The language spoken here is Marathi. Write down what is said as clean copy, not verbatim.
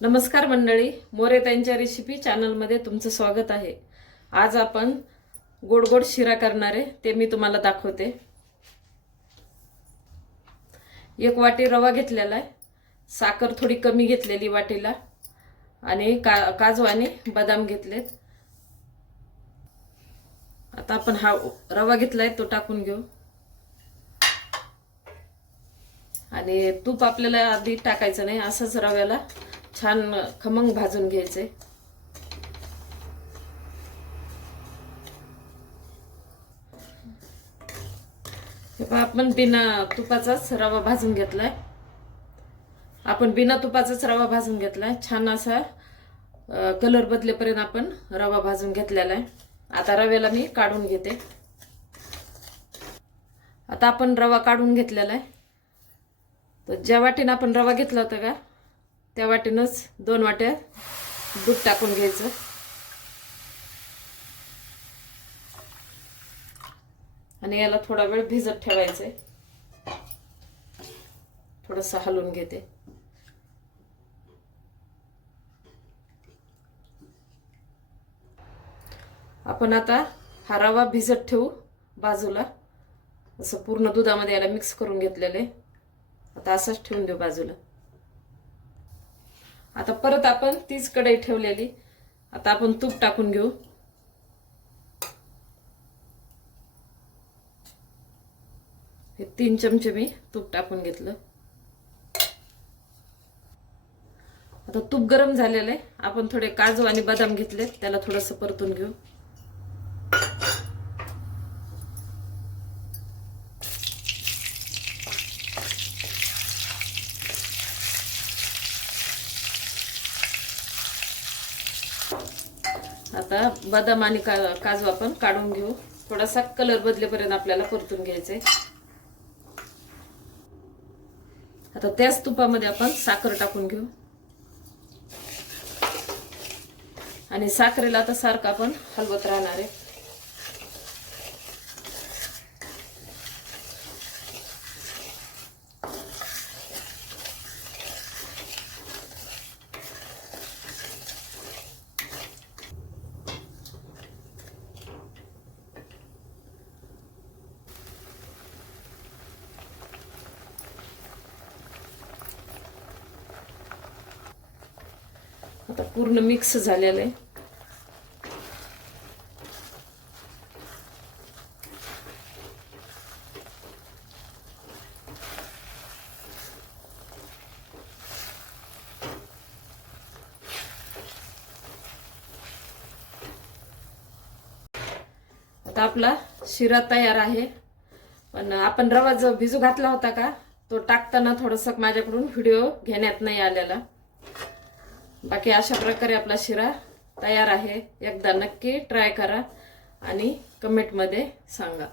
नमस्कार मंडळी, मोरे त्यांच्या रेसिपी चॅनलमध्ये तुमचं स्वागत आहे। आज आपण गोड गोड शिरा करणार आहे, ते मी तुम्हाला दाखवते। एक वाटी रवा घेतलेला आहे, साखर थोडी कमी घेतलेली वाटीला, आणि काजू आणि बदाम घेतलेत। आता आपण हा रवा घेतलाय तो टाकून घेऊ, आणि तूप आपल्याला आधी टाकायचं नाही, असंच रव्याला छान खमंग भाजून घ्यायचे। आपण बिना तुपाचाच रवा भाजून घेतलाय। आपण बिना तुपाचाच रवा भाजून घेतलाय, छान असा कलर बदलेपर्यंत आपण रवा भाजून घेतलेला आहे। आता रव्याला मी काढून घेते। आता आपण रवा काढून घेतलेला आहे, तर ज्या वाटीने आपण रवा घेतला होता का त्या वाटीनच 2 वाट्या दूध टाकून घ्यायचं, आणि याला थोडा वेळ भिजत ठेवायचंय। थोडंसं हलवून घेते। आपण आता हा रवा भिजत ठेवू बाजूला, असं पूर्ण दुधामध्ये याला मिक्स करून घेतलेले। आता असंच ठेवून देऊ बाजूला। आता परत आपण तीच कढई ठेवलेली, आता आपण तूप टाकून घेऊ। हे 3 चमचे मी तूप टाकून घेतलं। आता तूप गरम झालेलं आहे, आपण थोडे काजू आणि बदाम घेतले, त्याला थोडंसं परतून घेऊ। आता बदाम आणि काजू आपण काढून घेऊ, थोडासा कलर बदलेपर्यंत आपल्याला परतून घ्यायचे। आता त्याच तुपामध्ये आपण साखर टाकून घेऊ, आणि साखरेला आता सारखं आपण हलवत राहणार आहे। आता पूर्ण मिक्स झालेलं आहे। आता आपला शिरा तयार आहे। पण आपण रवा जो भिजू घातला होता का, तो टाकताना थोडंसं माझ्याकडून व्हिडिओ घेण्यात नाही आलेला। बाकी अशा प्रकारे आपला शिरा तयार आहे। एकदा नक्की ट्राय करा आणि कमेंटमध्ये सांगा।